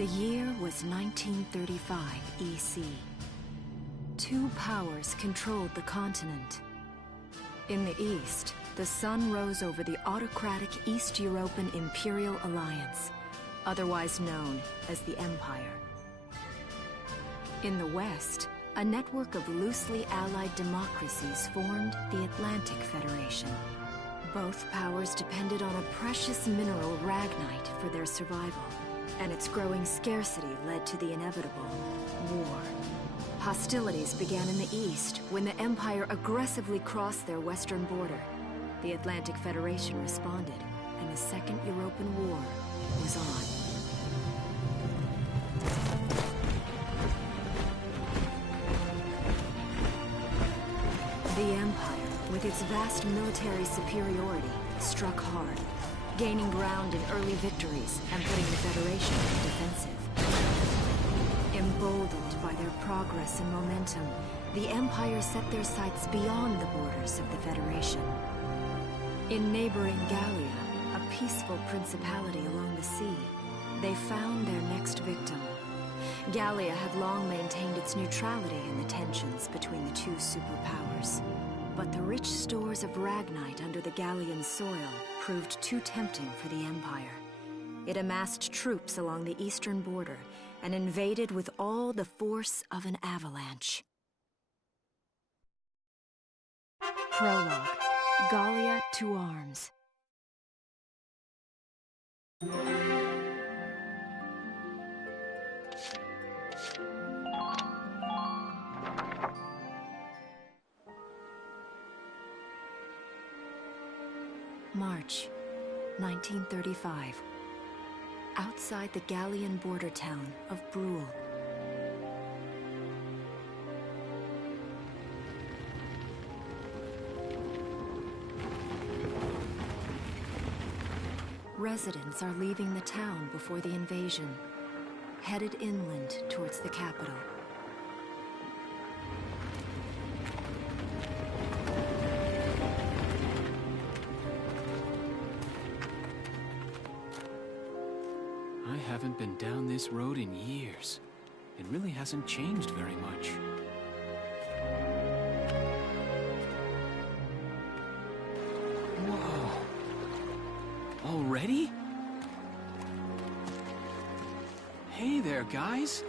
The year was 1935 EC. Two powers controlled the continent. In the east, the sun rose over the autocratic East European Imperial Alliance, otherwise known as the Empire. In the west, a network of loosely allied democracies formed the Atlantic Federation. Both powers depended on a precious mineral ragnite for their survival, and its growing scarcity led to the inevitable war. Hostilities began in the east when the Empire aggressively crossed their western border. The Atlantic Federation responded, and the Second European War was on. The Empire, with its vast military superiority, struck hard, gaining ground in early victories and putting the Federation on the defensive. Emboldened by their progress and momentum, the Empire set their sights beyond the borders of the Federation. In neighboring Gallia, a peaceful principality along the sea, they found their next victim. Gallia had long maintained its neutrality in the tensions between the two superpowers. But the rich stores of ragnite under the Gallian soil proved too tempting for the Empire. It amassed troops along the eastern border and invaded with all the force of an avalanche. Prologue. Gallia to arms. March, 1935. Outside the Gallian border town of Brule. Residents are leaving the town before the invasion, headed inland towards the capital. I haven't been down this road in years. It really hasn't changed very much. Whoa. Already? Hey there, guys.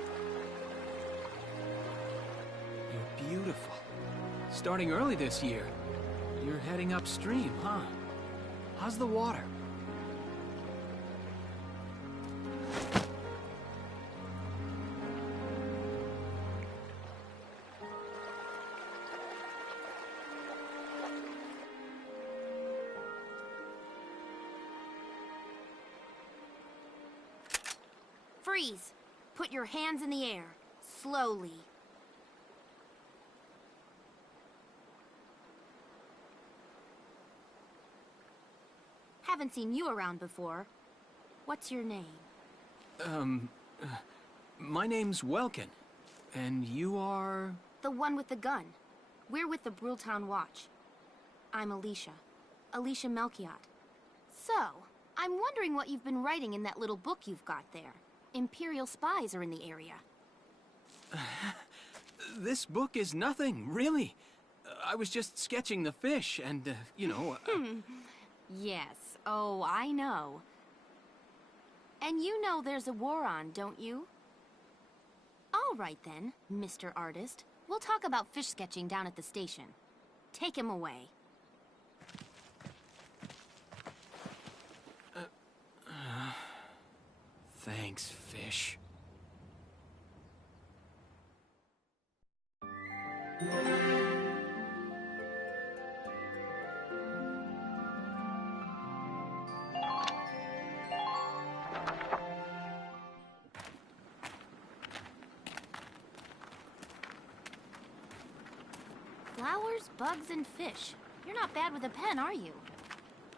You're beautiful. Starting early this year. You're heading upstream, huh? How's the water? Freeze! Put your hands in the air. Slowly. Haven't seen you around before. What's your name? My name's Welkin. And you are... The one with the gun. We're with the Bruletown Watch. I'm Alicia. Alicia Melchiot. So, I'm wondering what you've been writing in that little book you've got there. Imperial spies are in the area. This book is nothing, really. I was just sketching the fish and, you know... Yes. Oh, I know. And you know there's a war on, don't you? All right then, Mr. Artist. We'll talk about fish sketching down at the station. Take him away. Thanks, fish. Flowers, bugs, and fish. You're not bad with a pen, are you?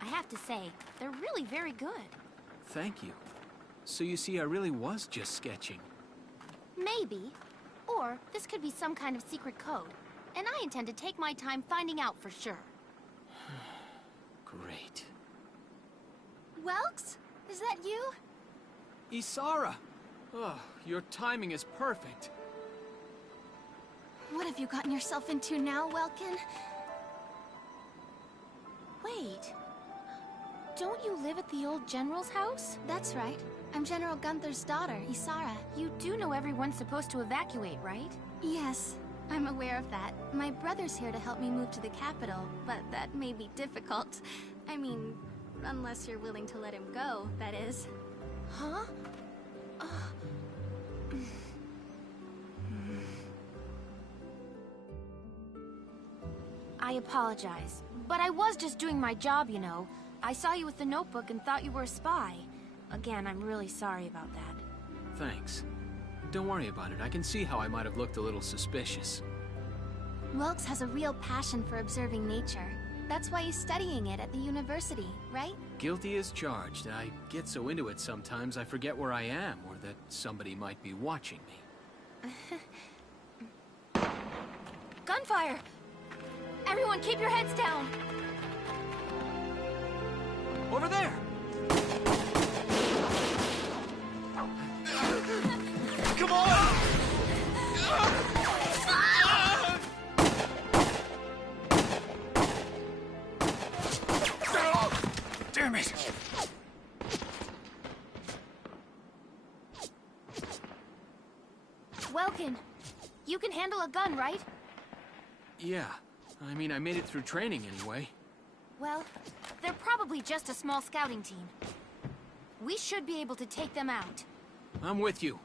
I have to say, they're really very good. Thank you. So you see, I really was just sketching. Maybe. Or this could be some kind of secret code. And I intend to take my time finding out for sure. Great. Welks? Is that you? Isara! Oh, your timing is perfect. What have you gotten yourself into now, Welkin? Wait. Don't you live at the old General's house? That's right. I'm General Gunther's daughter, Isara. You do know everyone's supposed to evacuate, right? Yes, I'm aware of that. My brother's here to help me move to the capital, but that may be difficult. I mean, unless you're willing to let him go, that is. Huh? I apologize, but I was just doing my job, you know. I saw you with the notebook and thought you were a spy. Again, I'm really sorry about that. Thanks. Don't worry about it. I can see how I might have looked a little suspicious. Welks has a real passion for observing nature. That's why he's studying it at the university, right? Guilty as charged. I get so into it sometimes I forget where I am or that somebody might be watching me. Gunfire! Everyone keep your heads down! Over there! Come on! Damn it! Welkin, you can handle a gun, right? Yeah. I mean, I made it through training anyway. Well, they're probably just a small scouting team. We should be able to take them out. I'm with you.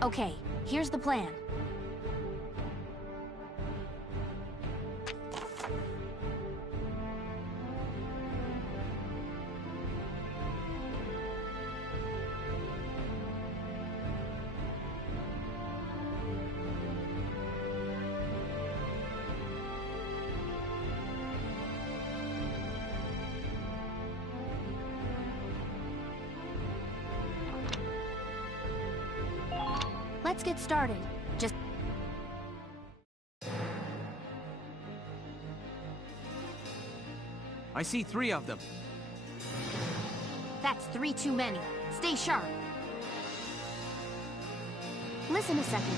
Okay, here's the plan. Let's get started. Just... I see 3 of them. That's 3 too many. Stay sharp. Listen a second.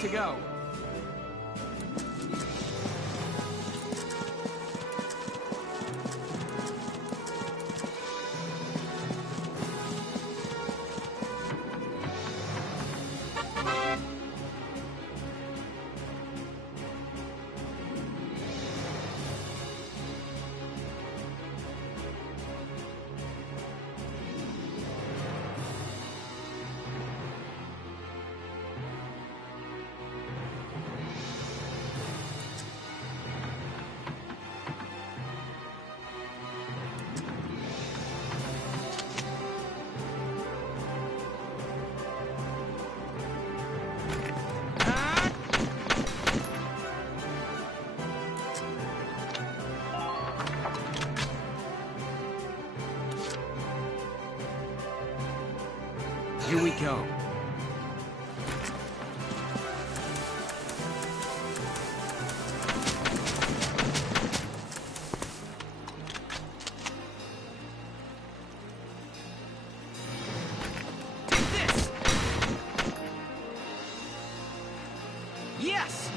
to go. Here we go. Take this! Yes!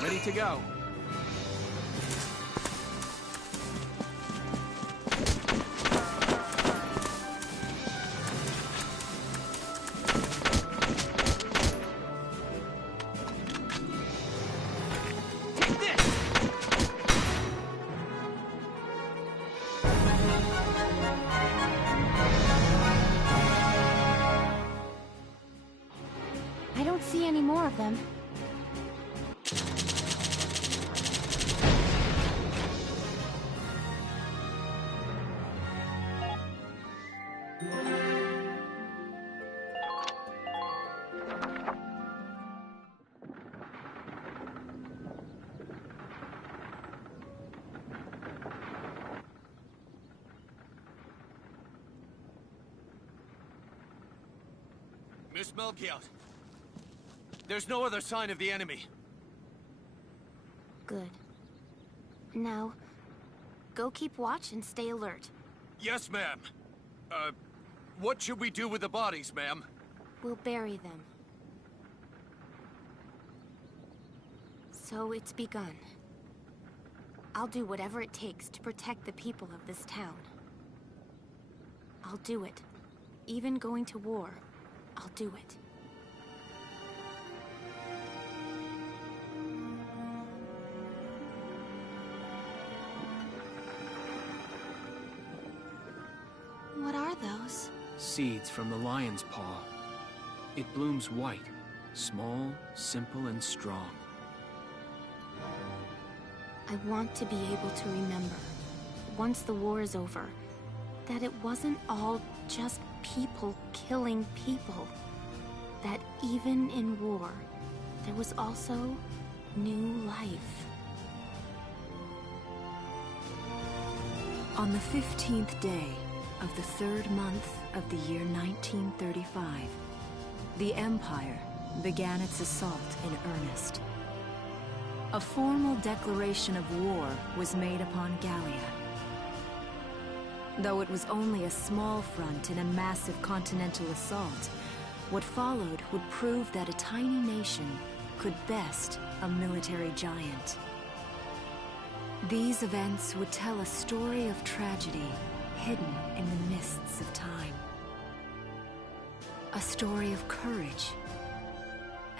Ready to go. Take this! I don't see any more of them. Miss Melchiot, there's no other sign of the enemy. Good. Now, go keep watch and stay alert. Yes, ma'am. What should we do with the bodies, ma'am? We'll bury them. So it's begun. I'll do whatever it takes to protect the people of this town. I'll do it. Even going to war, I'll do it. What are those? Seeds from the lion's paw. It blooms white, small, simple, and strong. I want to be able to remember, once the war is over, that it wasn't all just people killing people. That even in war, there was also new life. On the 15th day of the 3rd month of the year 1935, the Empire began its assault in earnest. A formal declaration of war was made upon Gallia. Though it was only a small front in a massive continental assault, what followed would prove that a tiny nation could best a military giant. These events would tell a story of tragedy hidden in the mists of time. A story of courage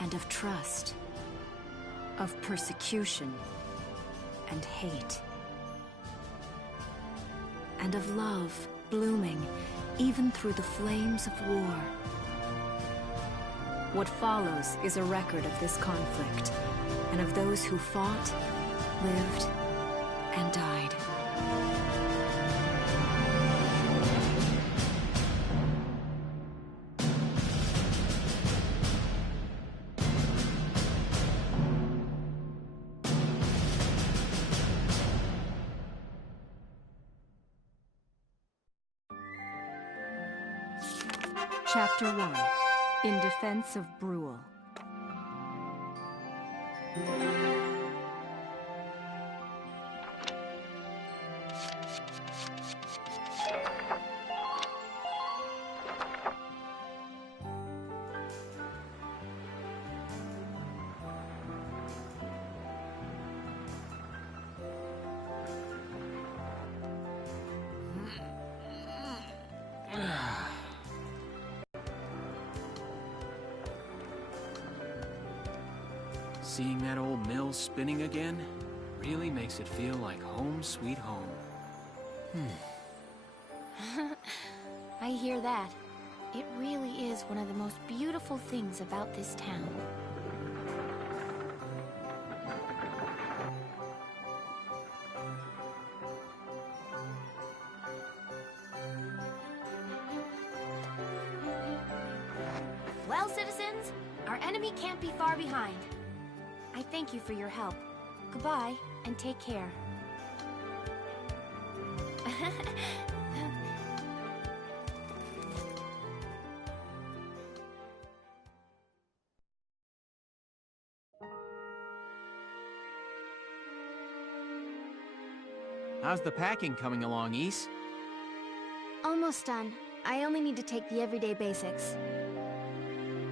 and of trust. of persecution and hate. And of love blooming even through the flames of war. What follows is a record of this conflict, and of those who fought, lived, and died. Chapter 1. In Defense of Brule. Seeing that old mill spinning again really makes it feel like home sweet home. I hear that. It really is one of the most beautiful things about this town. Well, citizens, our enemy can't be far behind. I thank you for your help. Goodbye, and take care. How's the packing coming along, Ys? Almost done. I only need to take the everyday basics.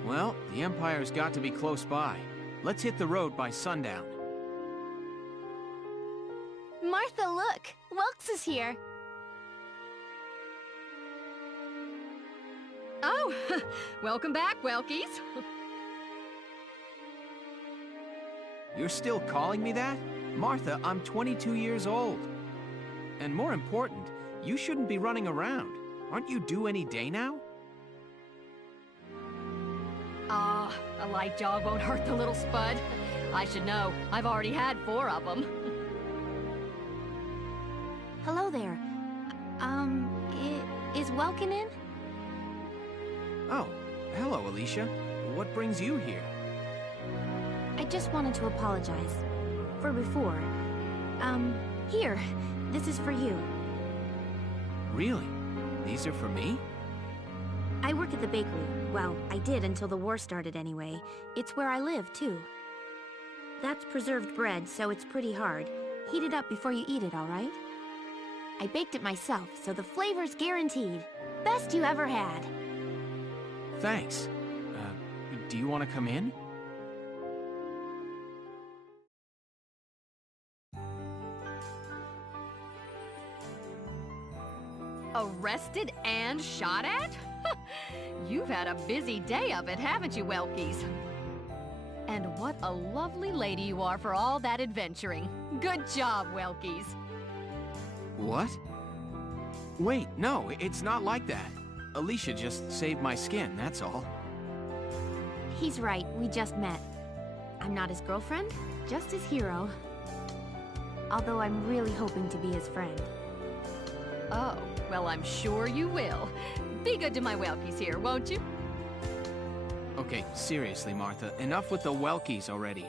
Well, the Empire's got to be close by. Let's hit the road by sundown. Martha, look! Welks is here! Oh, welcome back, Welkies. You're still calling me that? Martha, I'm 22 years old. And more important, you shouldn't be running around. Aren't you due any day now? A light jog won't hurt the little spud. I should know. I've already had 4 of them. Hello there. Is Welkin in? Oh, hello, Alicia. What brings you here? I just wanted to apologize. For before. Here. This is for you. Really? These are for me? I work at the bakery. Well, I did until the war started anyway. It's where I live, too. That's preserved bread, so it's pretty hard. Heat it up before you eat it, all right? I baked it myself, so the flavor's guaranteed. Best you ever had. Thanks. Do you want to come in? Arrested and shot at? You've had a busy day of it, haven't you, Welkies? And what a lovely lady you are for all that adventuring. Good job, Welkies. What? Wait, no, it's not like that. Alicia just saved my skin, that's all. He's right, we just met. I'm not his girlfriend, just his hero. Although I'm really hoping to be his friend. Oh, well, I'm sure you will. Be good to my Welkies here, won't you? Okay, seriously, Martha, enough with the Welkies already.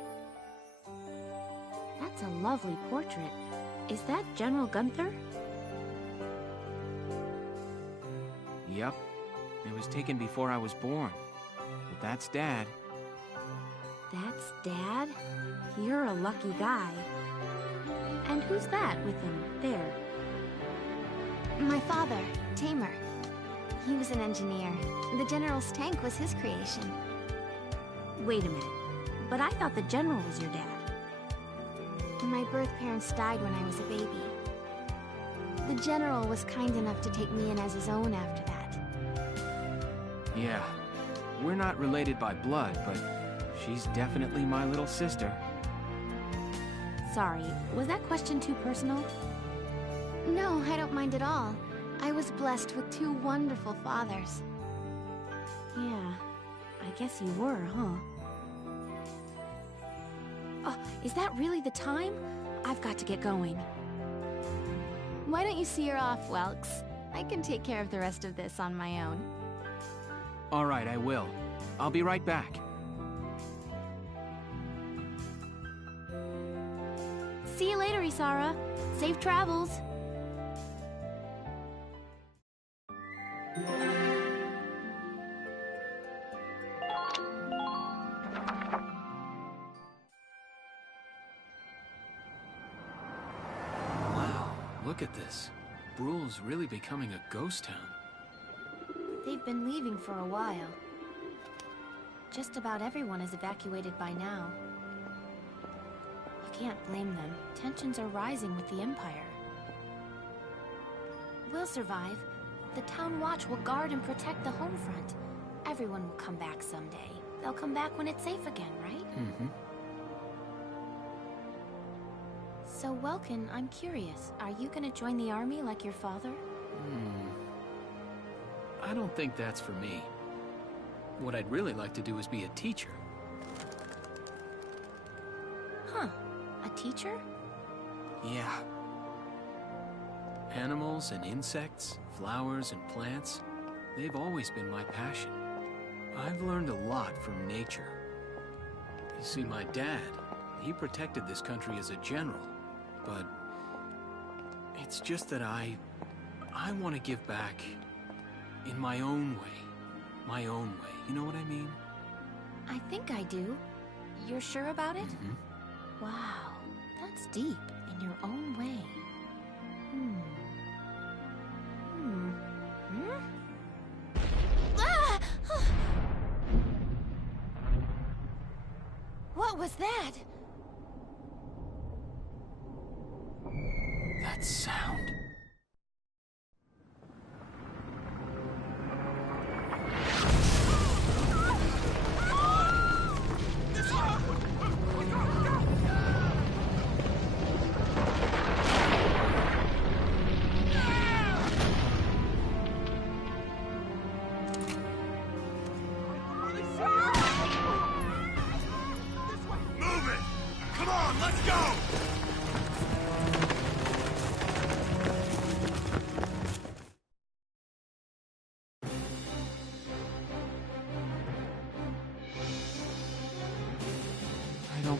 That's a lovely portrait. Is that General Gunther? Yep. It was taken before I was born. But that's Dad. That's Dad? You're a lucky guy. And who's that with him, there? My father, Tamer. He was an engineer. The General's tank was his creation. Wait a minute. But I thought the General was your dad. My birth parents died when I was a baby. The General was kind enough to take me in as his own after that. Yeah. We're not related by blood, but she's definitely my little sister. Sorry, was that question too personal? No, I don't mind at all. I was blessed with two wonderful fathers. Yeah, I guess you were, huh? Oh, is that really the time? I've got to get going. Why don't you see her off, Welks? I can take care of the rest of this on my own. All right, I will. I'll be right back. See you later, Isara. Safe travels. Wow, look at this. Bruhl's really becoming a ghost town. They've been leaving for a while. Just about everyone is evacuated by now. You can't blame them. Tensions are rising with the Empire. We'll survive. The Town Watch will guard and protect the home front. Everyone will come back someday. They'll come back when it's safe again, right? Mm-hmm. So, Welkin, I'm curious. Are you gonna join the army like your father? I don't think that's for me. What I'd really like to do is be a teacher. Huh. A teacher? Yeah. Animals and insects, flowers and plants, they've always been my passion. I've learned a lot from nature. You see, my dad, he protected this country as a general, but it's just that I want to give back in my own way. My own way, you know what I mean? I think I do. You're sure about it? Mm-hmm. Wow, that's deep in your own way. Ah! What was that? That sound.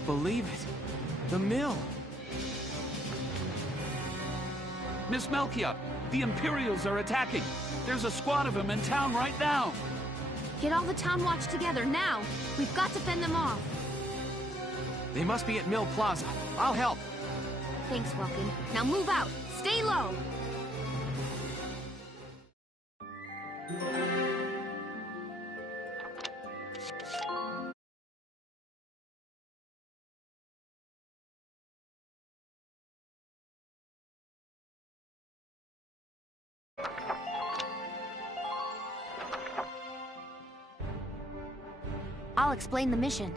Believe it. The mill. Miss Melchior, the Imperials are attacking. There's a squad of them in town right now. Get all the Town Watch together, now! We've got to fend them off. They must be at Mill Plaza. I'll help. Thanks, Welkin. Now move out. Stay low. I'll explain the mission.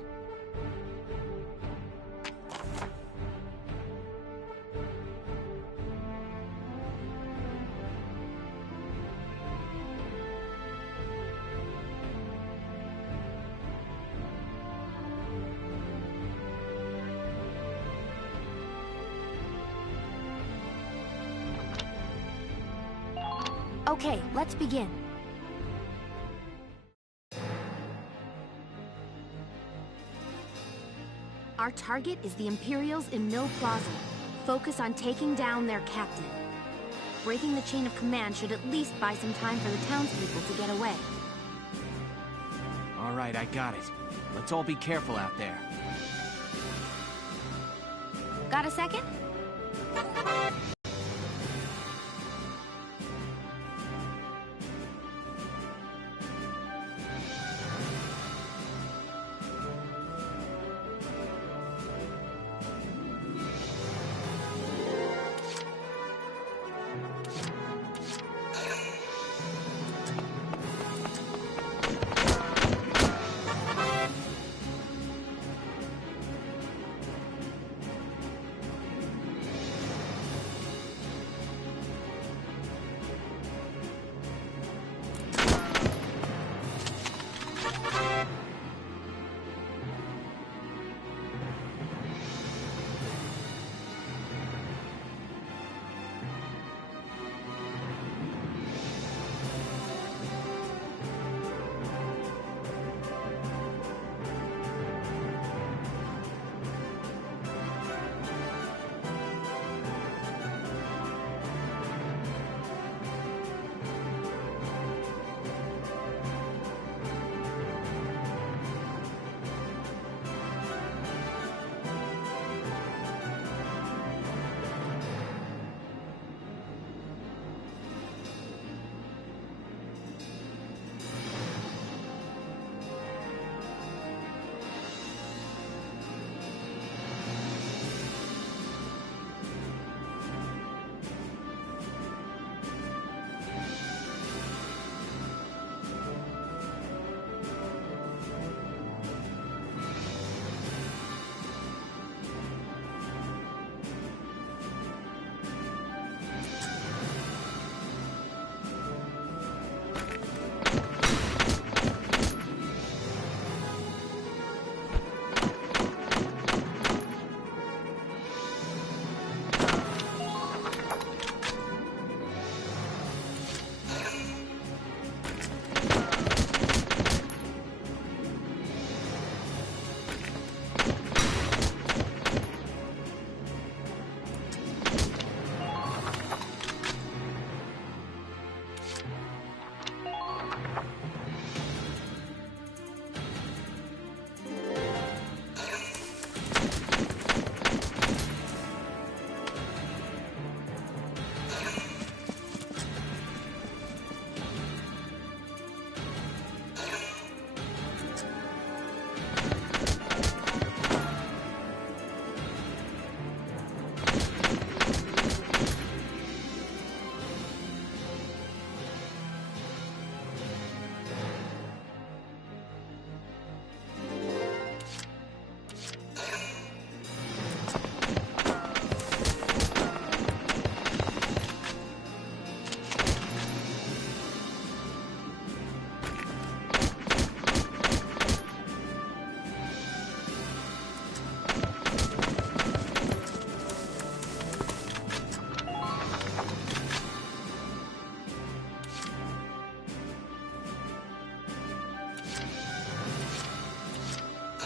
Okay, let's begin. Our target is the Imperials in Mill Plaza. Focus on taking down their captain. Breaking the chain of command should at least buy some time for the townspeople to get away. All right, I got it. Let's all be careful out there. Got a second?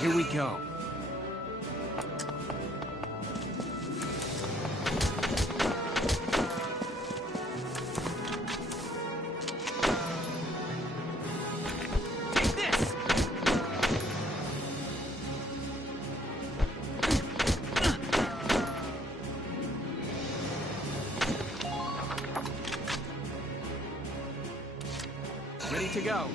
Here we go. Ready to go.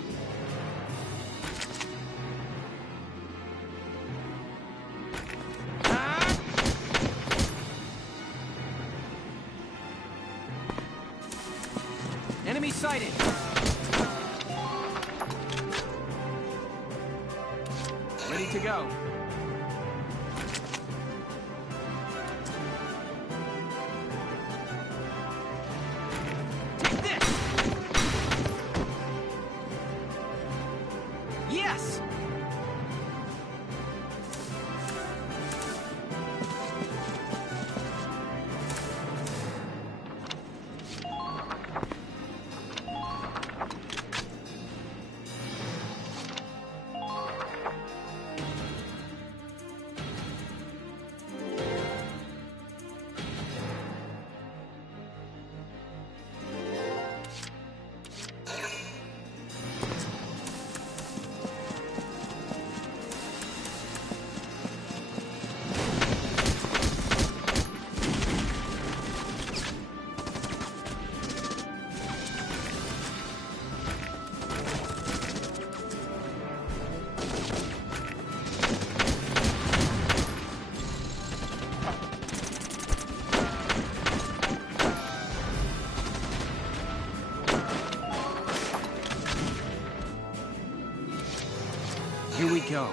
Enemy sighted. Ready to go. Take this. Yes. Here we go.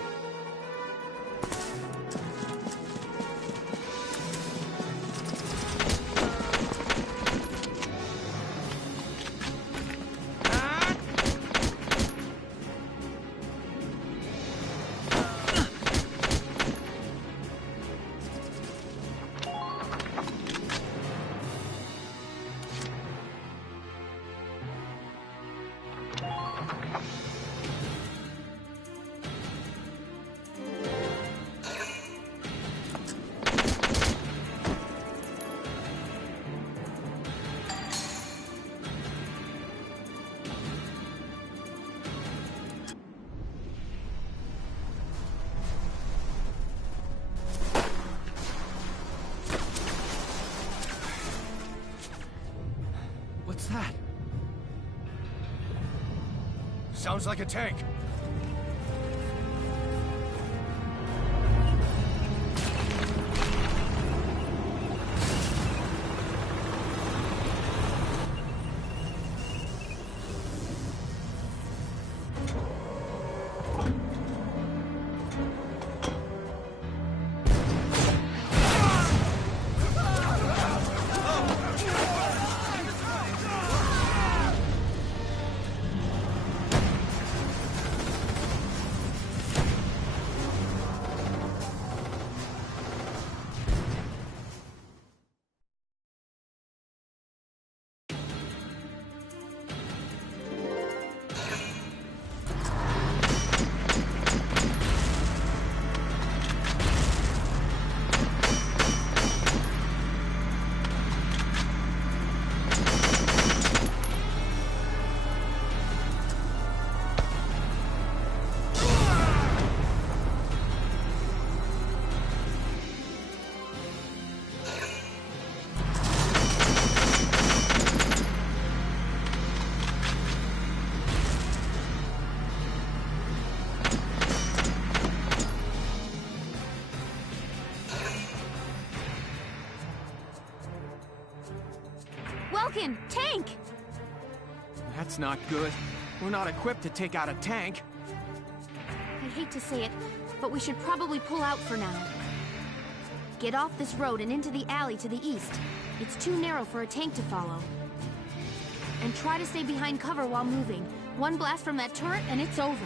What's that? Sounds like a tank. Welkin, tank! That's not good. We're not equipped to take out a tank. I hate to say it, but we should probably pull out for now. Get off this road and into the alley to the east. It's too narrow for a tank to follow. And try to stay behind cover while moving. One blast from that turret and it's over.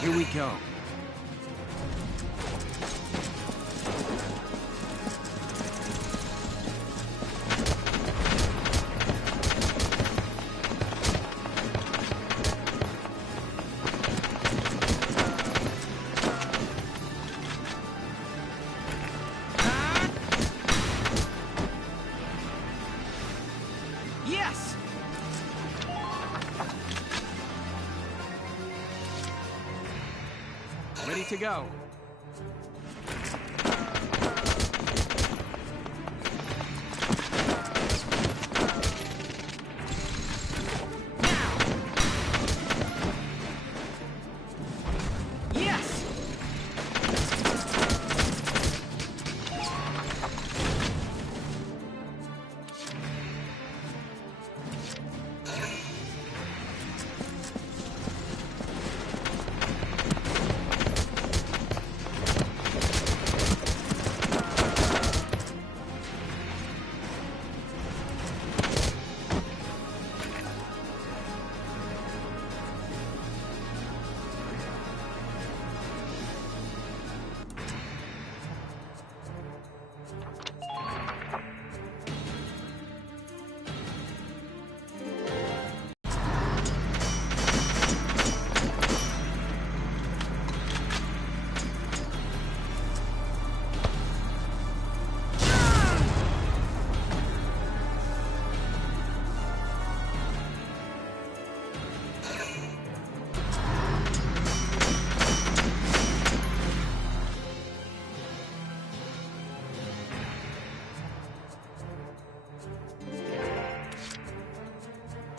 Here we go. Ready to go.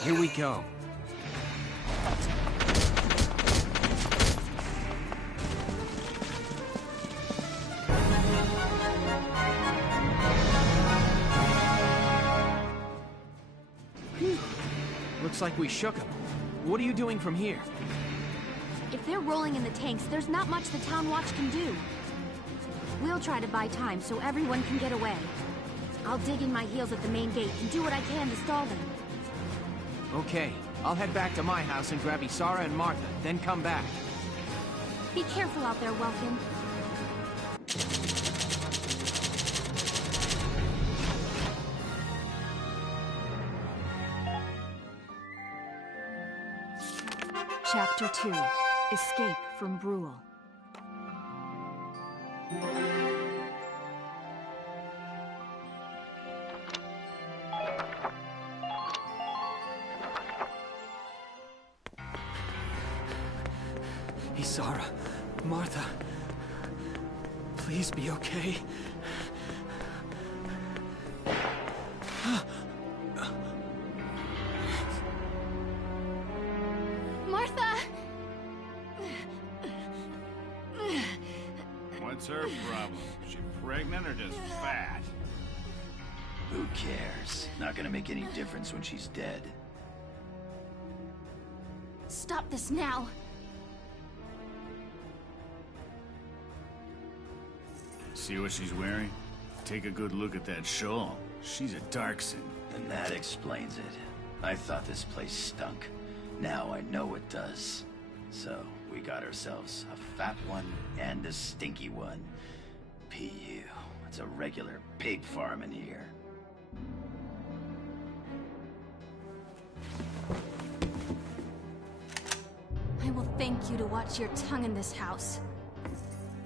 Here we go. Looks like we shook them. What are you doing from here? If they're rolling in the tanks, there's not much the Town Watch can do. We'll try to buy time so everyone can get away. I'll dig in my heels at the main gate and do what I can to stall them. Okay, I'll head back to my house and grab Isara and Martha, then come back. Be careful out there, Welkin. Chapter 2. Escape from Brule. Isara, Martha, please be okay. Martha! What's her problem? Is she pregnant or just fat? Who cares? Not gonna make any difference when she's dead. Stop this now! See what she's wearing? Take a good look at that shawl. She's a Darkson. And that explains it. I thought this place stunk. Now I know it does. So, we got ourselves a fat one and a stinky one. P.U. It's a regular pig farm in here. I will thank you to watch your tongue in this house.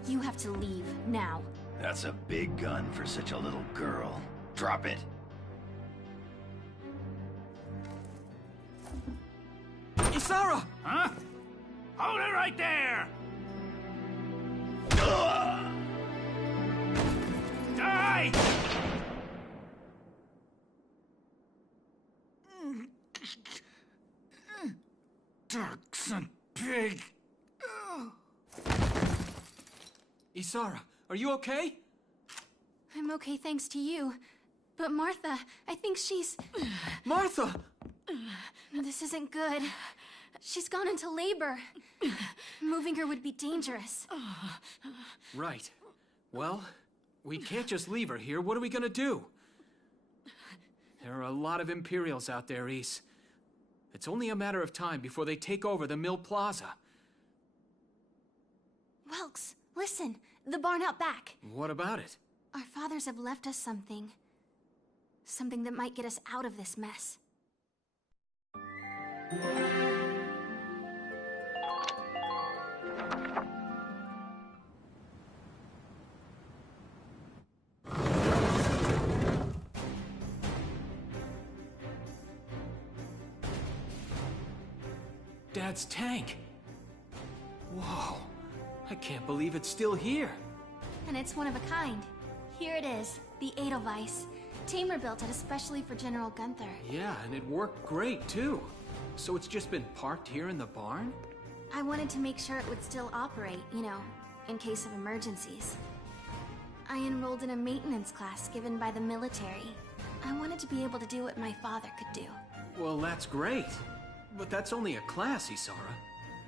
You have to leave, now. That's a big gun for such a little girl. Drop it. Isara! Huh? Hold it right there! Die! Darkson pig! Isara, are you okay? I'm okay thanks to you. But Martha, I think she's... Martha! This isn't good. She's gone into labor. Moving her would be dangerous. Right. Well, we can't just leave her here. What are we gonna do? There are a lot of Imperials out there, Ys. It's only a matter of time before they take over the Mill Plaza. Welks, listen. The barn out back. What about it? Our fathers have left us something. Something that might get us out of this mess. Dad's tank. Whoa. I can't believe it's still here. And it's one of a kind. Here it is, the Edelweiss. Tamer built it especially for General Gunther. Yeah, and it worked great, too. So it's just been parked here in the barn? I wanted to make sure it would still operate, you know, in case of emergencies. I enrolled in a maintenance class given by the military. I wanted to be able to do what my father could do. Well, that's great. But that's only a class, Isara.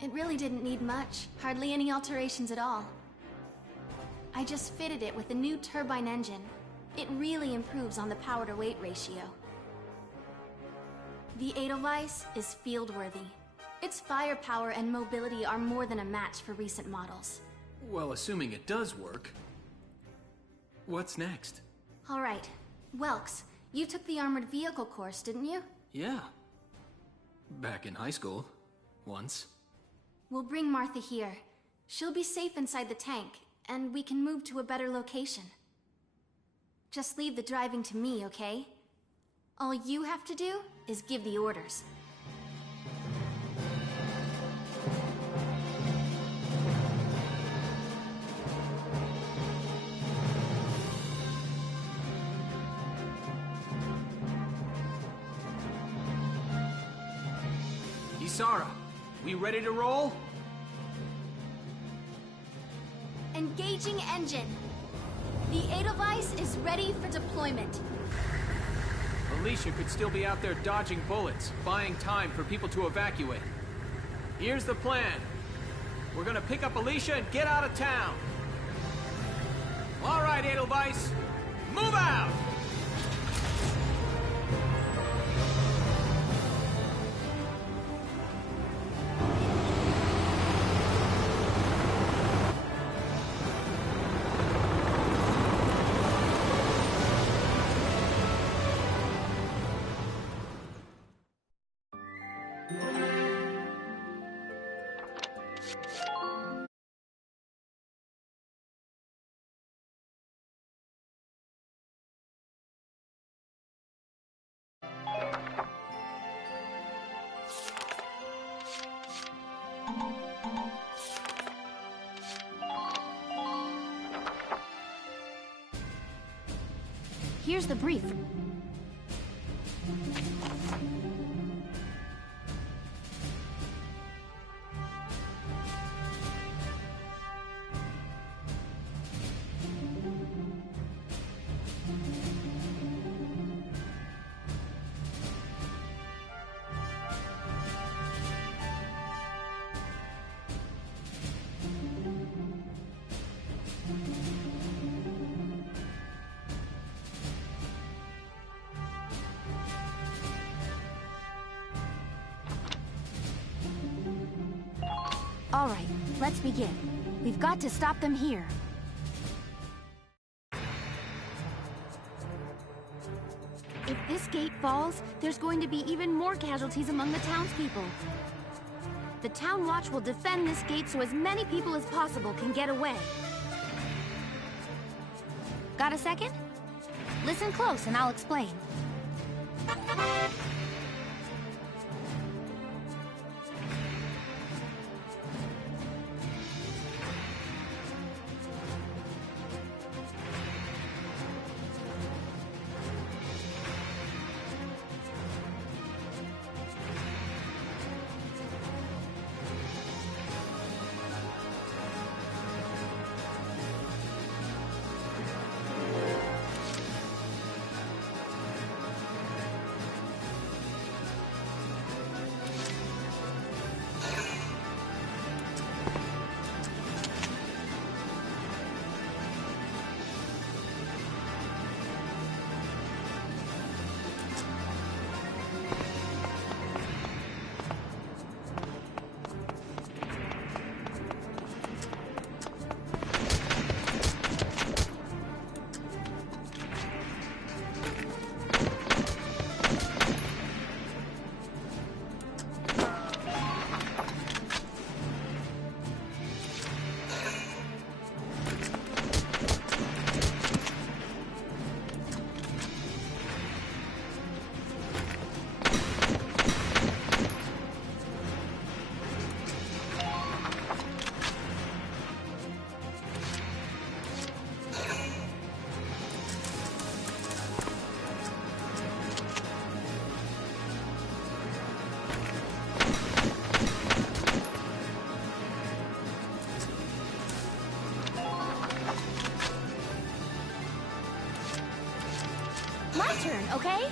It really didn't need much. Hardly any alterations at all. I just fitted it with a new turbine engine. It really improves on the power-to-weight ratio. The Edelweiss is field-worthy. Its firepower and mobility are more than a match for recent models. Well, assuming it does work. What's next? All right. Welks, you took the armored vehicle course, didn't you? Yeah. Back in high school. Once. We'll bring Martha here. She'll be safe inside the tank, and we can move to a better location. Just leave the driving to me, okay? All you have to do is give the orders. Isara, we ready to roll? Engaging engine. The Edelweiss is ready for deployment. Alicia could still be out there dodging bullets, buying time for people to evacuate. Here's the plan. We're gonna pick up Alicia and get out of town. All right, Edelweiss, move out! Here's the brief. All right, let's begin. We've got to stop them here. If this gate falls, there's going to be even more casualties among the townspeople. The Town Watch will defend this gate so as many people as possible can get away. Got a second? Listen close and I'll explain. okay?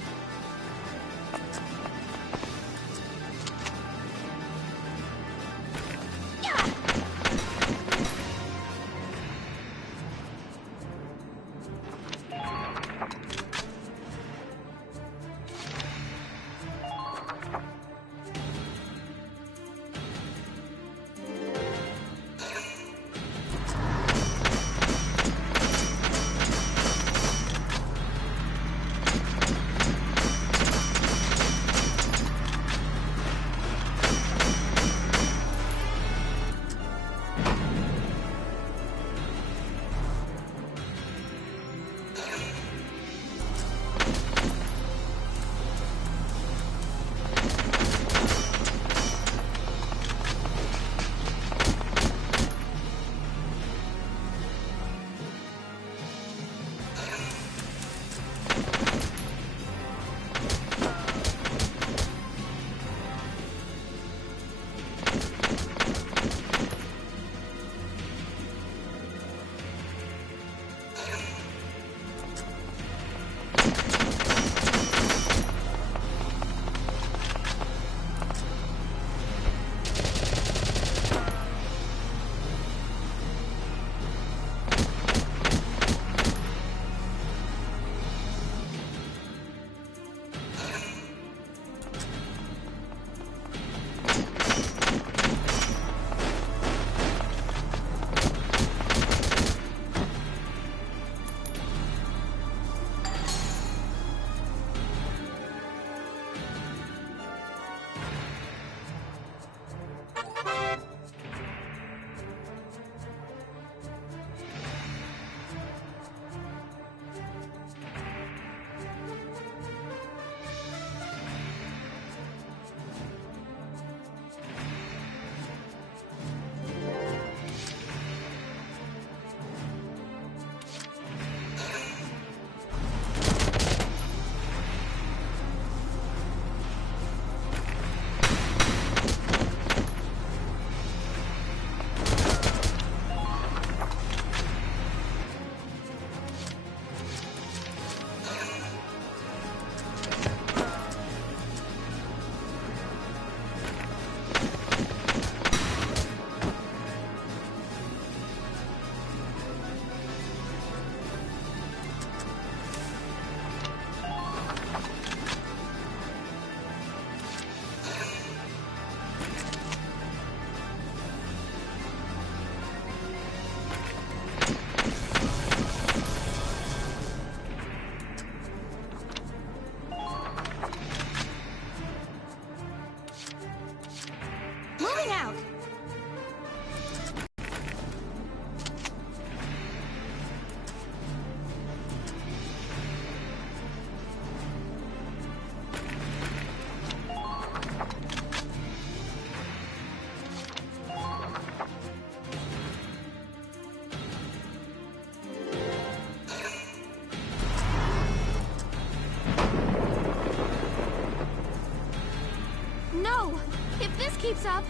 If this keeps up...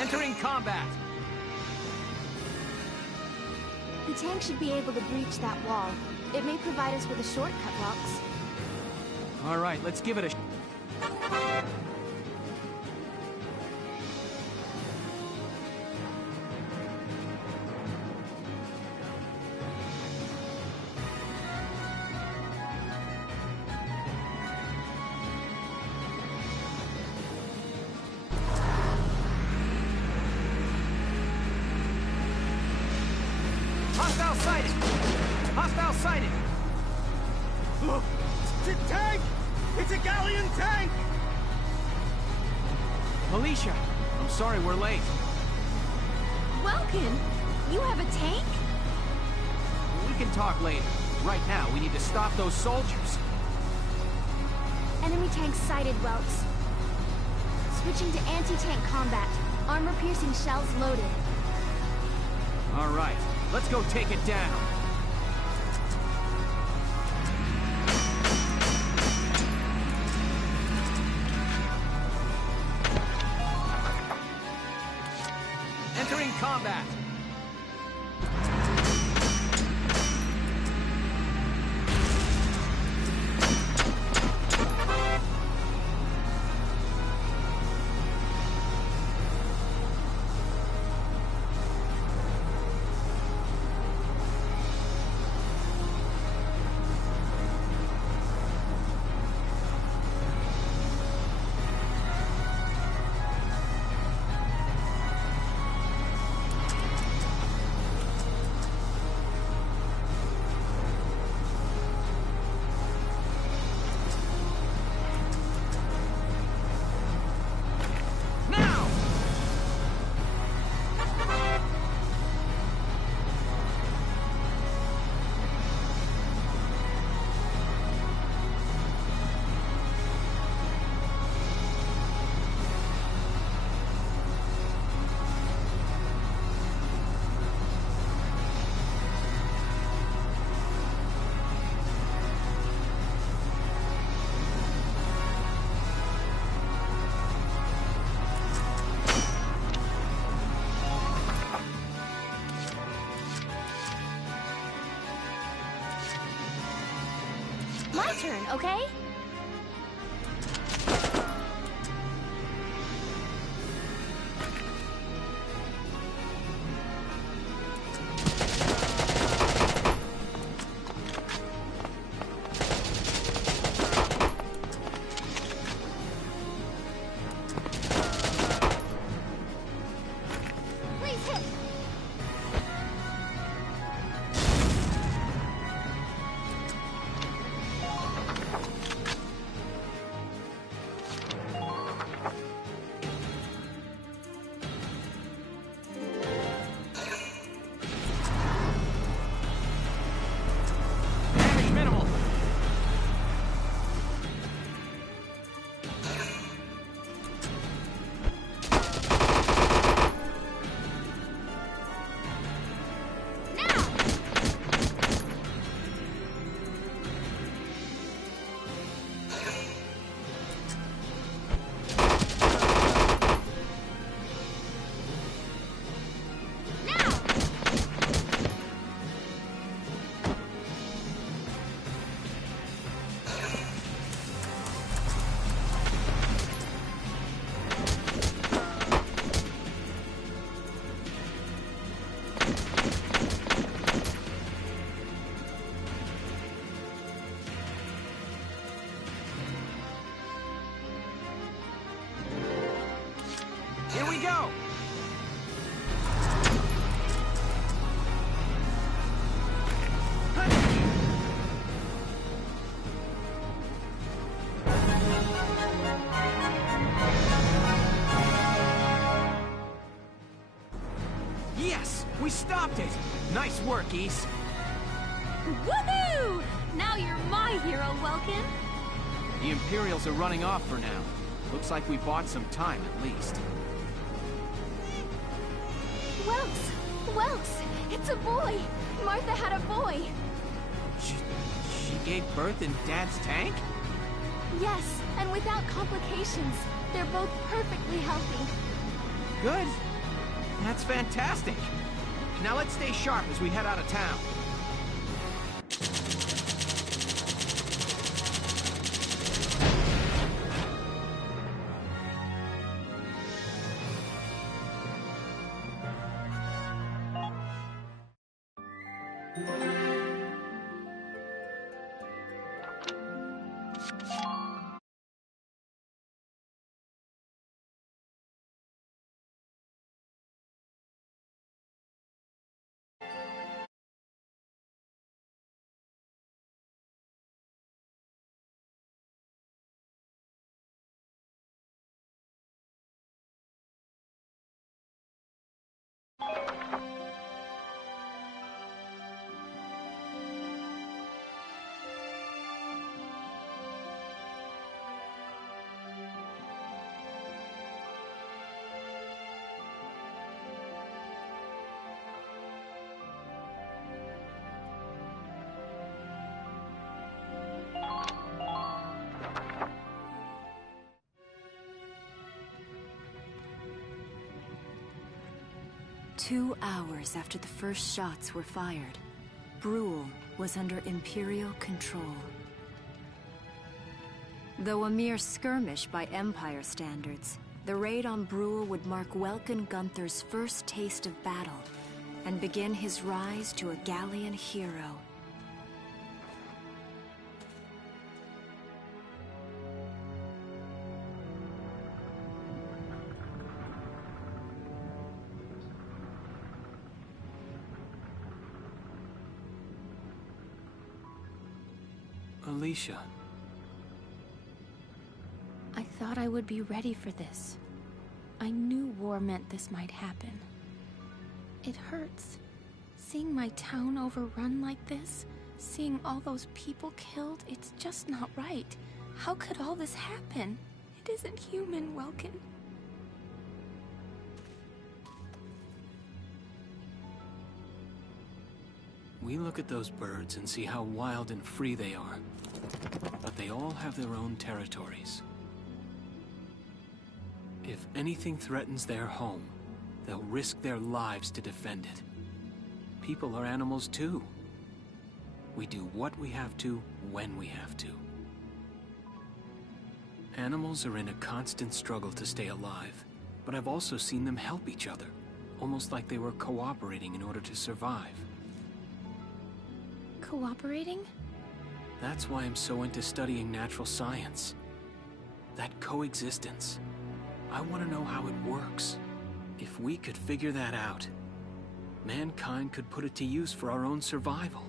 Entering combat! The tank should be able to breach that wall. It may provide us with a shortcut, Rox. All right, let's give it a... a tank! It's a galleon tank! Alicia, I'm sorry we're late. Welkin, you have a tank? We can talk later. Right now, we need to stop those soldiers. Enemy tank sighted, Welks. Switching to anti-tank combat. Armor-piercing shells loaded. All right, let's go take it down. Entering combat. My turn, okay? Please hit! Damage minimal. Here we go! Yes! We stopped it! Nice work, Ys. Woohoo! Now you're my hero, Welkin. The Imperials are running off for now. Looks like we bought some time at least. Welks, it's a boy! Martha had a boy! She gave birth in Dad's tank? Yes, and without complications. They're both perfectly healthy. Good. That's fantastic. Now let's stay sharp as we head out of town. 2 hours after the first shots were fired, Brule was under Imperial control. Though a mere skirmish by Empire standards, the raid on Brule would mark Welkin Gunther's first taste of battle and begin his rise to a Gallian hero. Alicia. I thought I would be ready for this. I knew war meant this might happen. It hurts. Seeing my town overrun like this, seeing all those people killed, it's just not right. How could all this happen? It isn't human, Welkin. We look at those birds and see how wild and free they are. But they all have their own territories. If anything threatens their home, they'll risk their lives to defend it. People are animals too. We do what we have to, when we have to. Animals are in a constant struggle to stay alive, but I've also seen them help each other, almost like they were cooperating in order to survive. Cooperating? That's why I'm so into studying natural science. That coexistence. I want to know how it works. If we could figure that out, mankind could put it to use for our own survival.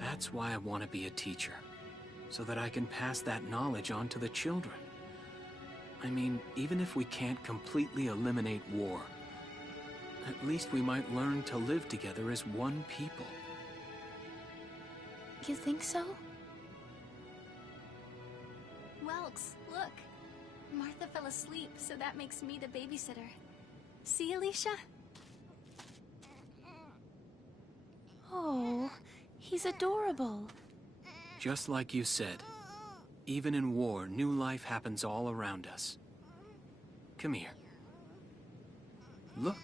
That's why I want to be a teacher, so that I can pass that knowledge on to the children. I mean, even if we can't completely eliminate war, at least we might learn to live together as one people. You think so? Welks, look. Martha fell asleep, so that makes me the babysitter. See, Alicia? Oh, he's adorable. Just like you said, even in war, new life happens all around us. Come here. Look,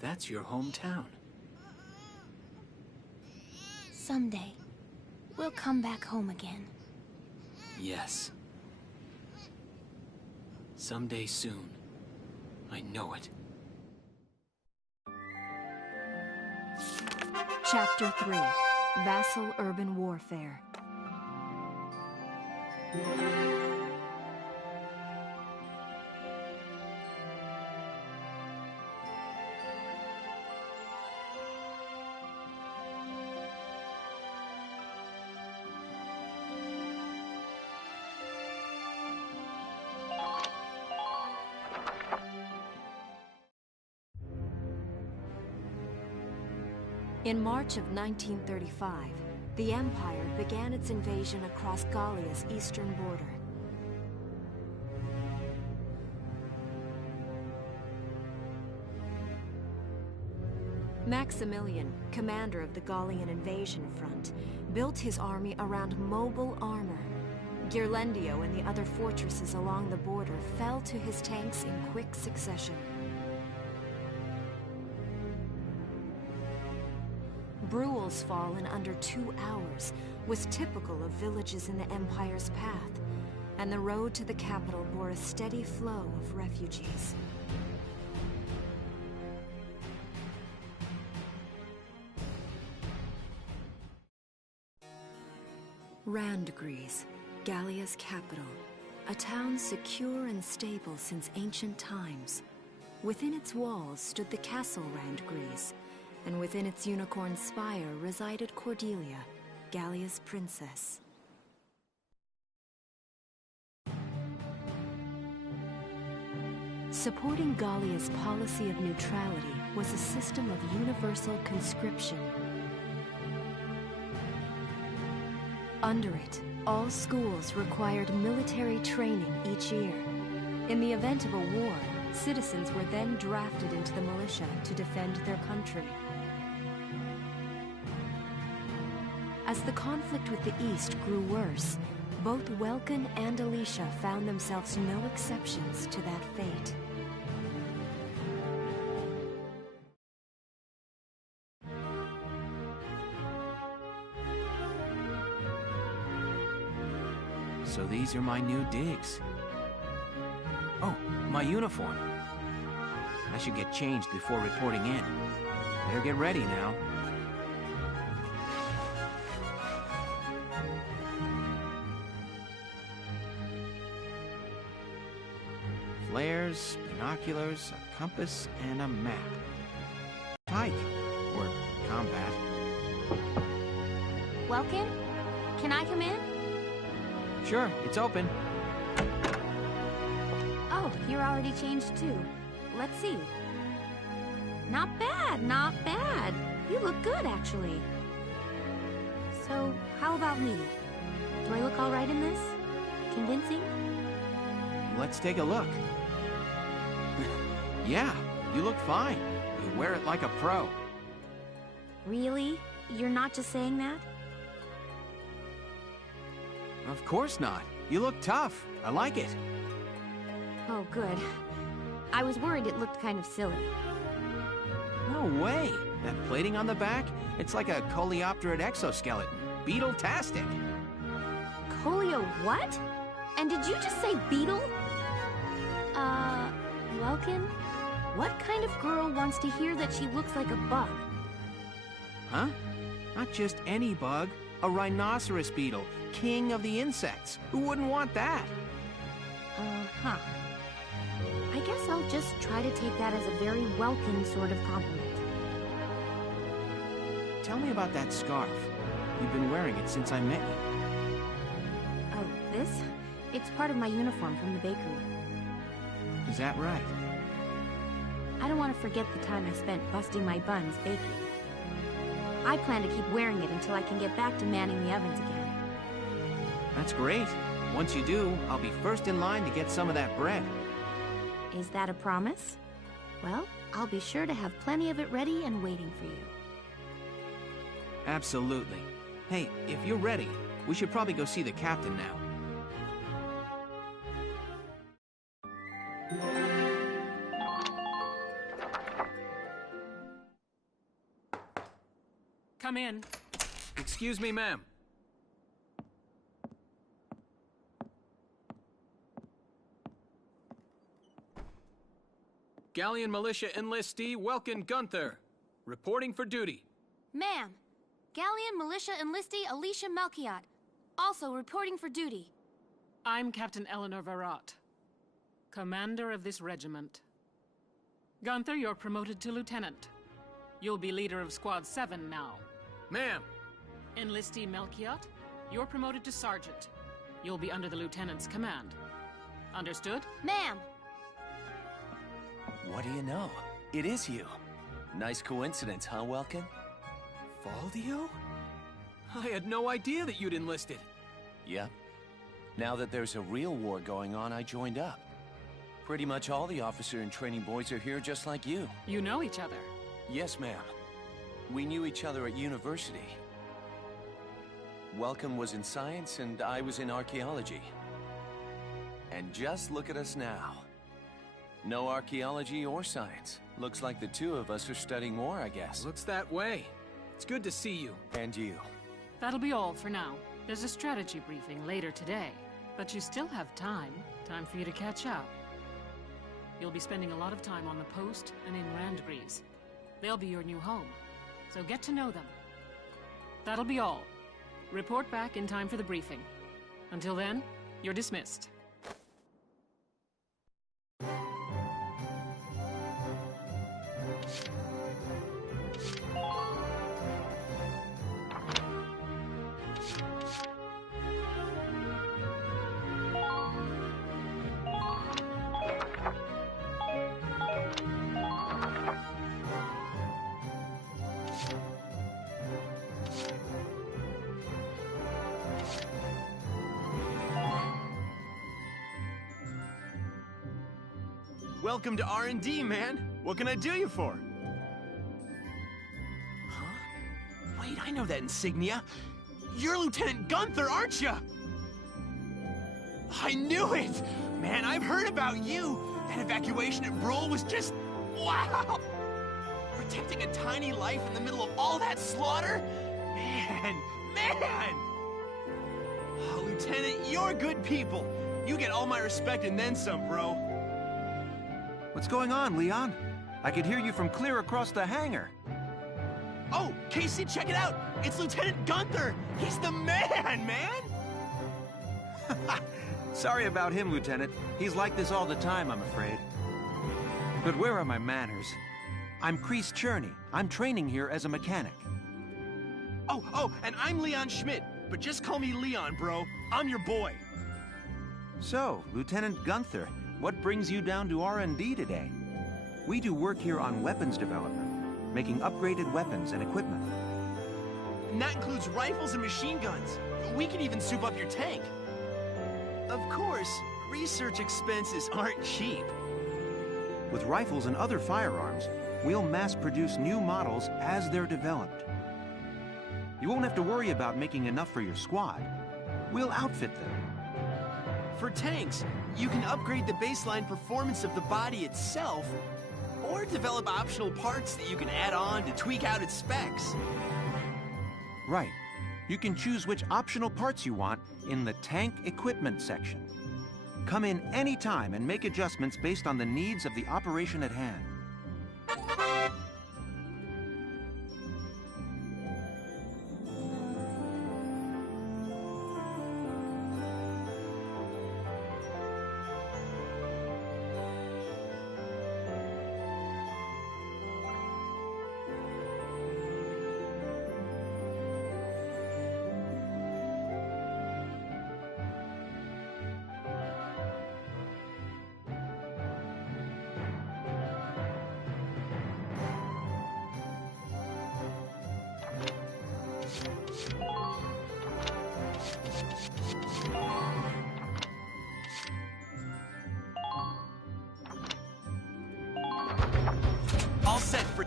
that's your hometown. Someday, we'll come back home again. Yes. Someday soon. I know it. Chapter 3. Vassal Urban Warfare. In March of 1935, the Empire began its invasion across Gallia's eastern border. Maximilian, commander of the Gallian invasion front, built his army around mobile armor. Ghirlandaio and the other fortresses along the border fell to his tanks in quick succession. Brule's fall in under 2 hours was typical of villages in the Empire's path, and the road to the capital bore a steady flow of refugees. Randgries, Gallia's capital, a town secure and stable since ancient times. Within its walls stood the castle Randgries, and within its unicorn spire resided Cordelia, Gallia's princess. Supporting Gallia's policy of neutrality was a system of universal conscription. Under it, all schools required military training each year. In the event of a war, citizens were then drafted into the militia to defend their country. As the conflict with the East grew worse, both Welkin and Alicia found themselves no exceptions to that fate. So these are my new digs. Oh, my uniform. I should get changed before reporting in. Better get ready now. Flares, binoculars, a compass, and a map. Pike, or combat. Welkin? Can I come in? Sure, it's open. Oh, you're already changed too. Let's see. Not bad, not bad. You look good, actually. So, how about me? Do I look all right in this? Convincing? Let's take a look. Yeah, you look fine. You wear it like a pro. Really? You're not just saying that? Of course not. You look tough. I like it. Oh, good. I was worried it looked kind of silly. No way. That plating on the back, it's like a coleopterate exoskeleton. Beetle-tastic. Coleo what? And did you just say beetle? Welkin? What kind of girl wants to hear that she looks like a bug? Huh? Not just any bug. A rhinoceros beetle. King of the insects. Who wouldn't want that? Uh-huh. I guess I'll just try to take that as a very Welkin sort of compliment. Tell me about that scarf. You've been wearing it since I met you. Oh, this? It's part of my uniform from the bakery. Is that right? I don't want to forget the time I spent busting my buns baking. I plan to keep wearing it until I can get back to manning the ovens again. That's great. Once you do, I'll be first in line to get some of that bread. Is that a promise? Well, I'll be sure to have plenty of it ready and waiting for you. Absolutely. Hey, if you're ready, we should probably go see the captain now. Come in. Excuse me, ma'am. Gallian Militia enlistee Welkin Gunther, reporting for duty. Ma'am, Gallian Militia enlistee Alicia Melchiot, also reporting for duty. I'm Captain Eleanor Varrot, commander of this regiment. Gunther, you're promoted to lieutenant. You'll be leader of Squad 7 now. Ma'am! Enlistee Melchiot, you're promoted to sergeant. You'll be under the lieutenant's command. Understood? Ma'am! What do you know? It is you. Nice coincidence, huh, Welkin? Valdio? I had no idea that you'd enlisted. Yep. Now that there's a real war going on, I joined up. Pretty much all the officer and training boys are here just like you. You know each other? Yes, ma'am. We knew each other at university. Welkin was in science and I was in archaeology. And just look at us now. No archaeology or science. Looks like the two of us are studying war, I guess. Looks that way. It's good to see you. And you. That'll be all for now. There's a strategy briefing later today. But you still have time. Time for you to catch up. You'll be spending a lot of time on the post and in Randgreaves. They'll be your new home. So get to know them. That'll be all. Report back in time for the briefing. Until then, you're dismissed. Welcome to R&D, man. What can I do you for? Huh? Wait, I know that insignia. You're Lieutenant Gunther, aren't you? I knew it! Man, I've heard about you. That evacuation at Brule was just... wow! Protecting a tiny life in the middle of all that slaughter? Man! Oh, Lieutenant, you're good people. You get all my respect and then some, bro. What's going on, Leon? I could hear you from clear across the hangar. Oh, Casey, check it out! It's Lieutenant Gunther! He's the man! Sorry about him, Lieutenant. He's like this all the time, I'm afraid. But where are my manners? I'm Kreese Cherney. I'm training here as a mechanic. Oh, and I'm Leon Schmidt, but just call me Leon, bro. I'm your boy. So, Lieutenant Gunther, what brings you down to R&D today? We do work here on weapons development, making upgraded weapons and equipment. And that includes rifles and machine guns. We can even soup up your tank. Of course, research expenses aren't cheap. With rifles and other firearms, we'll mass-produce new models as they're developed. You won't have to worry about making enough for your squad. We'll outfit them. For tanks, you can upgrade the baseline performance of the body itself, or develop optional parts that you can add on to tweak out its specs. Right. You can choose which optional parts you want in the tank equipment section. Come in any time and make adjustments based on the needs of the operation at hand. All set for...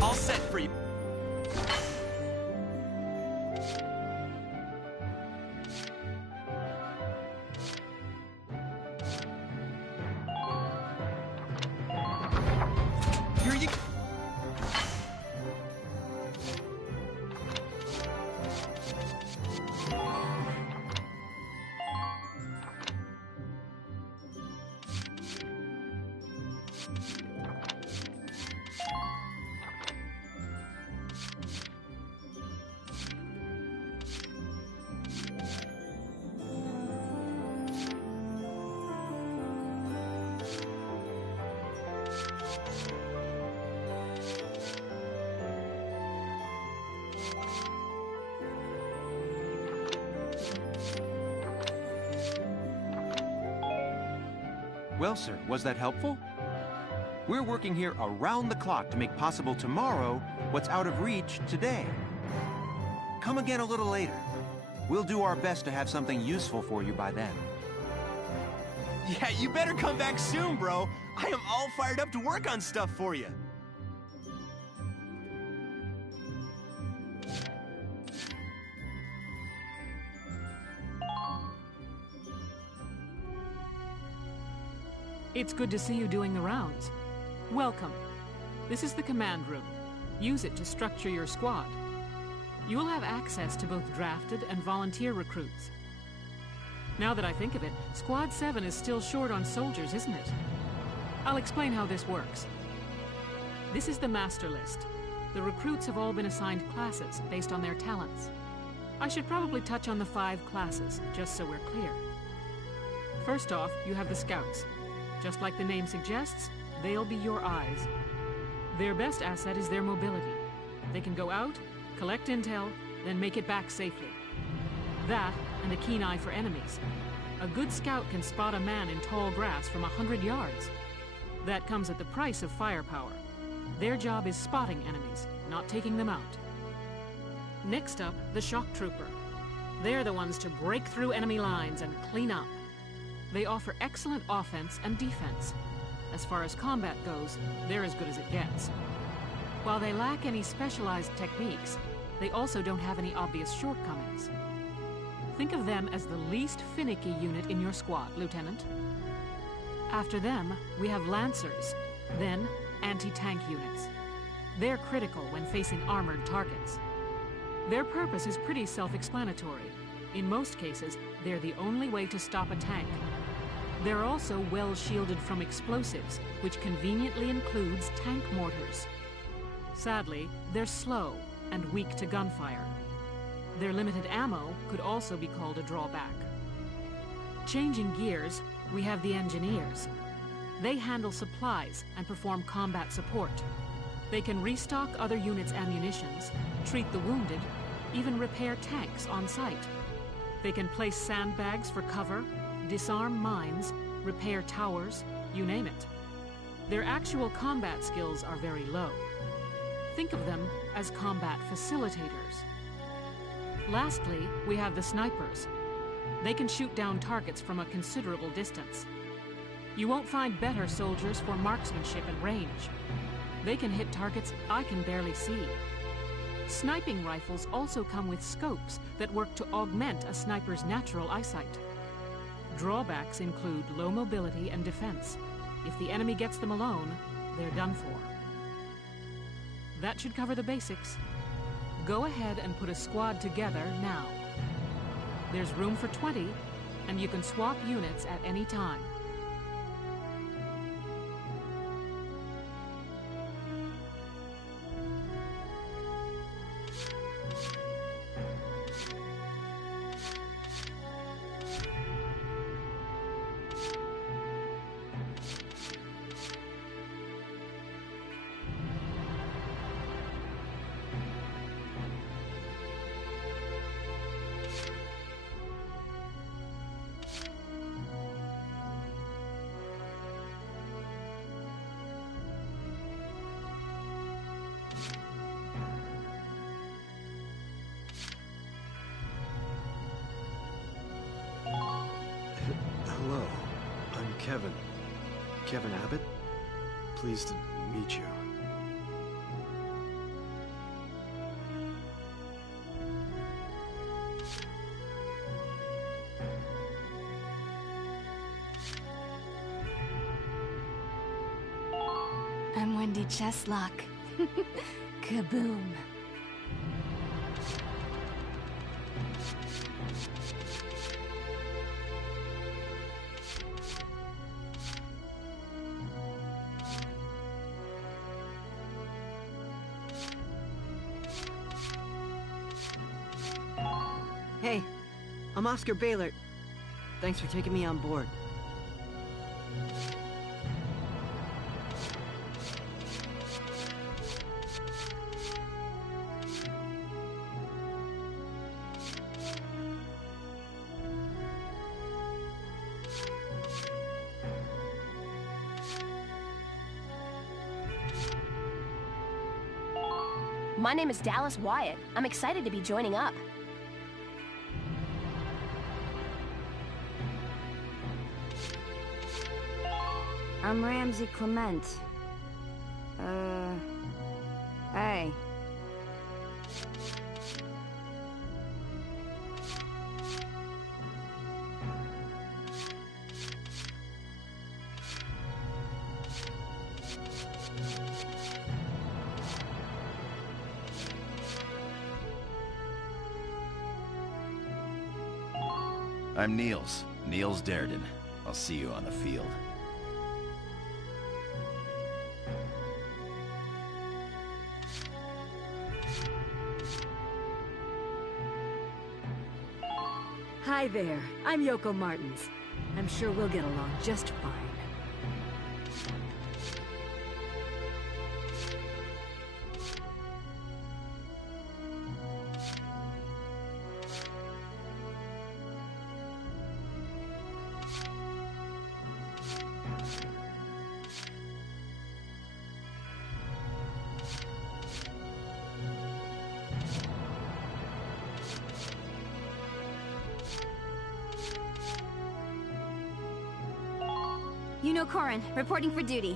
All set for you. Here you... Well, sir, was that helpful? We're working here around the clock to make possible tomorrow what's out of reach today. Come again a little later. We'll do our best to have something useful for you by then. Yeah, you better come back soon, bro. I am all fired up to work on stuff for you. It's good to see you doing the rounds. Welcome. This is the command room. Use it to structure your squad. You will have access to both drafted and volunteer recruits. Now that I think of it, Squad 7 is still short on soldiers, isn't it? I'll explain how this works. This is the master list. The recruits have all been assigned classes based on their talents. I should probably touch on the 5 classes, just so we're clear. First off, you have the scouts. Just like the name suggests, they'll be your eyes. Their best asset is their mobility. They can go out, collect intel, then make it back safely. That, and a keen eye for enemies. A good scout can spot a man in tall grass from 100 yards. That comes at the price of firepower. Their job is spotting enemies, not taking them out. Next up, the shock trooper. They're the ones to break through enemy lines and clean up. They offer excellent offense and defense. As far as combat goes, they're as good as it gets. While they lack any specialized techniques, they also don't have any obvious shortcomings. Think of them as the least finicky unit in your squad, Lieutenant. After them, we have Lancers, then anti-tank units. They're critical when facing armored targets. Their purpose is pretty self-explanatory. In most cases, they're the only way to stop a tank. They're also well shielded from explosives, which conveniently includes tank mortars. Sadly, they're slow and weak to gunfire. Their limited ammo could also be called a drawback. Changing gears, we have the Engineers. They handle supplies and perform combat support. They can restock other units' ammunitions, treat the wounded, even repair tanks on site. They can place sandbags for cover, disarm mines, repair towers, you name it. Their actual combat skills are very low. Think of them as combat facilitators. Lastly, we have the Snipers. They can shoot down targets from a considerable distance. You won't find better soldiers for marksmanship and range. They can hit targets I can barely see. Sniping rifles also come with scopes that work to augment a sniper's natural eyesight. Drawbacks include low mobility and defense. If the enemy gets them alone, they're done for. That should cover the basics. Go ahead and put a squad together now. There's room for 20, and you can swap units at any time. Hello, I'm Kevin. Kevin Abbott? Pleased to meet you. I'm Wendy Cheslock. Kaboom. Hey, I'm Oscar Baylor. Thanks for taking me on board. My name is Dallas Wyatt. I'm excited to be joining up. I'm Ramsey Clement. Hey. I'm Niels Darden. I'll see you on the field. Hi there, I'm Yoko Martins. I'm sure we'll get along just fine. Yuno Korin, reporting for duty.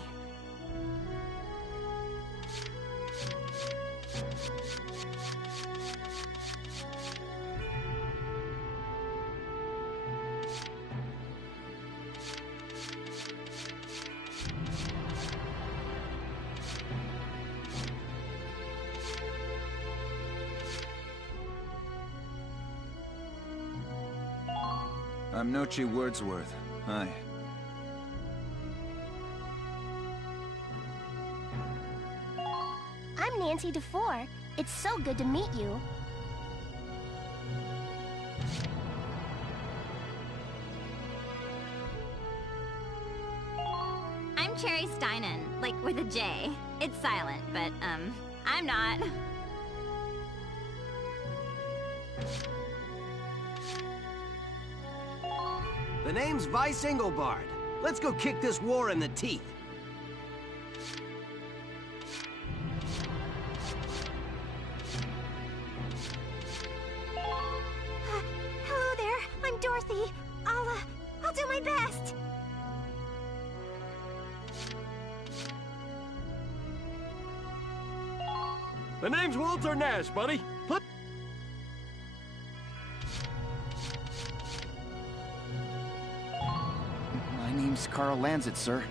I'm Nochi Wordsworth. Hi. I'm Nancy DeFore. It's so good to meet you. I'm Cherry Steinen, like with a J. It's silent, but, I'm not. The name's Vice Engelbard. Let's go kick this war in the teeth. Hello there, I'm Dorothy. I'll do my best. The name's Walter Nash, buddy. My name's Carl Lanzit, sir.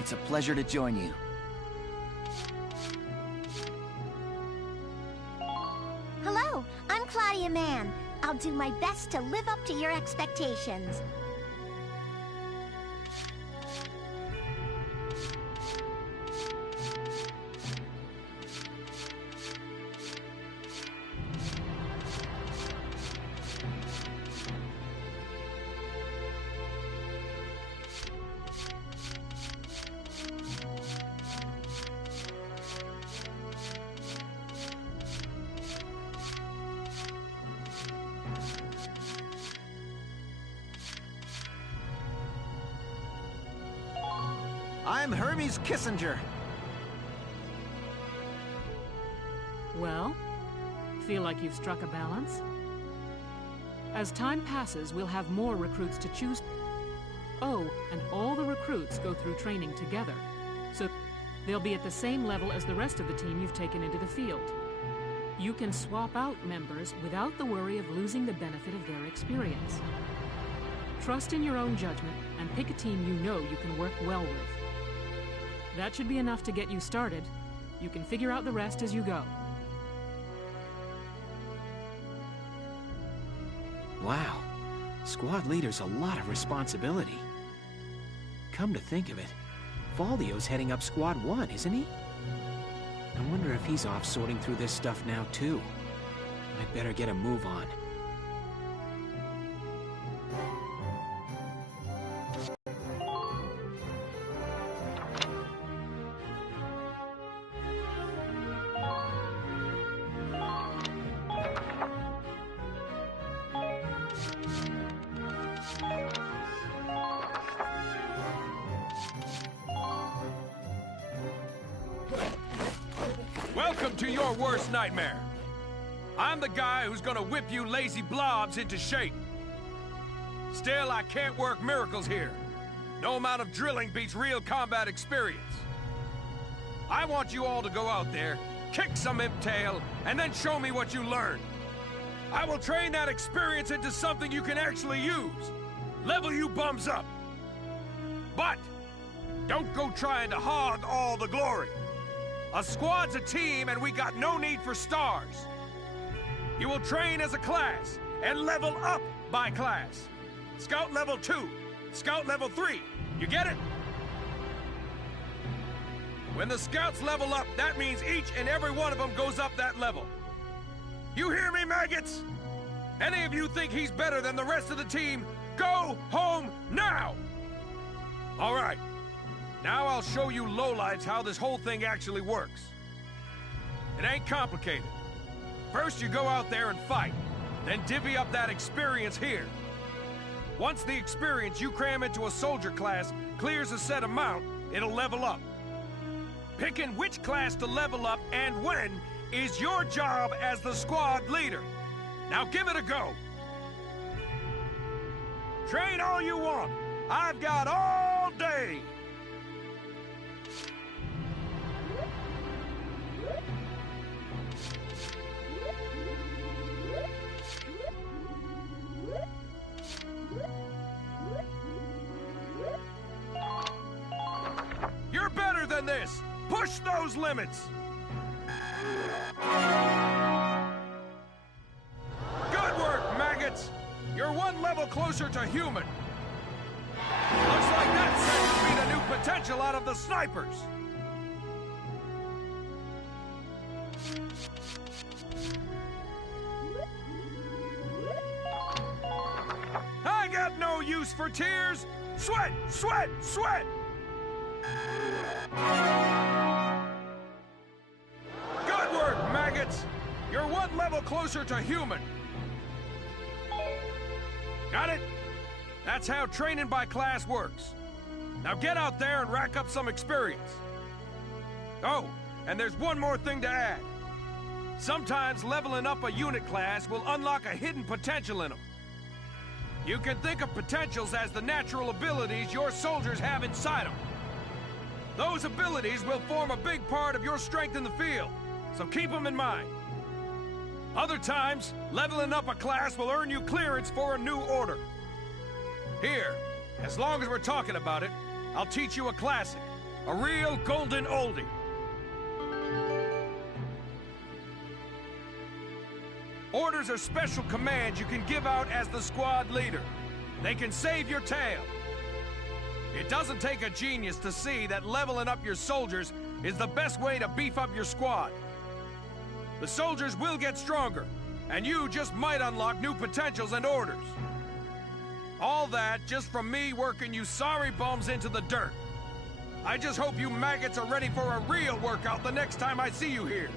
It's a pleasure to join you. Hello, I'm Claudia Mann. I'll do my best to live up to your expectations. I'm Hermes Kissinger. Well, feel like you've struck a balance? As time passes, we'll have more recruits to choose. Oh, and all the recruits go through training together. So they'll be at the same level as the rest of the team you've taken into the field. You can swap out members without the worry of losing the benefit of their experience. Trust in your own judgment and pick a team you know you can work well with. That should be enough to get you started. You can figure out the rest as you go. Wow. Squad leader's a lot of responsibility. Come to think of it, Valdio's heading up Squad 1, isn't he? I wonder if he's off sorting through this stuff now, too. I'd better get a move on. Welcome to your worst nightmare. I'm the guy who's gonna whip you lazy blobs into shape. Still, I can't work miracles here. No amount of drilling beats real combat experience. I want you all to go out there, kick some imp tail, and then show me what you learned. I will train that experience into something you can actually use. Level you bums up. But don't go trying to hog all the glory. A squad's a team, and we got no need for stars. You will train as a class, and level up by class. Scout level 2, Scout level 3. You get it? When the scouts level up, that means each and every one of them goes up that level. You hear me, maggots? Any of you think he's better than the rest of the team, go home now! All right. Now I'll show you lowlights how this whole thing actually works. It ain't complicated. First you go out there and fight, then divvy up that experience here. Once the experience you cram into a soldier class clears a set amount, it'll level up. Picking which class to level up and when is your job as the squad leader. Now give it a go. Train all you want. I've got all day. those limits. Good work, maggots! You're one level closer to human. Looks like that set to be the new potential out of the snipers. I got no use for tears. Sweat, sweat, sweat! Good work, maggots! You're one level closer to human. Got it? That's how training by class works. Now get out there and rack up some experience. Oh, and there's one more thing to add. Sometimes leveling up a unit class will unlock a hidden potential in them. You can think of potentials as the natural abilities your soldiers have inside them. Those abilities will form a big part of your strength in the field, so keep them in mind. Other times, leveling up a class will earn you clearance for a new order. Here, as long as we're talking about it, I'll teach you a classic, a real golden oldie. Orders are special commands you can give out as the squad leader. They can save your tail. It doesn't take a genius to see that leveling up your soldiers is the best way to beef up your squad. The soldiers will get stronger, and you just might unlock new potentials and orders. All that just from me working you sorry bums into the dirt. I just hope you maggots are ready for a real workout the next time I see you here.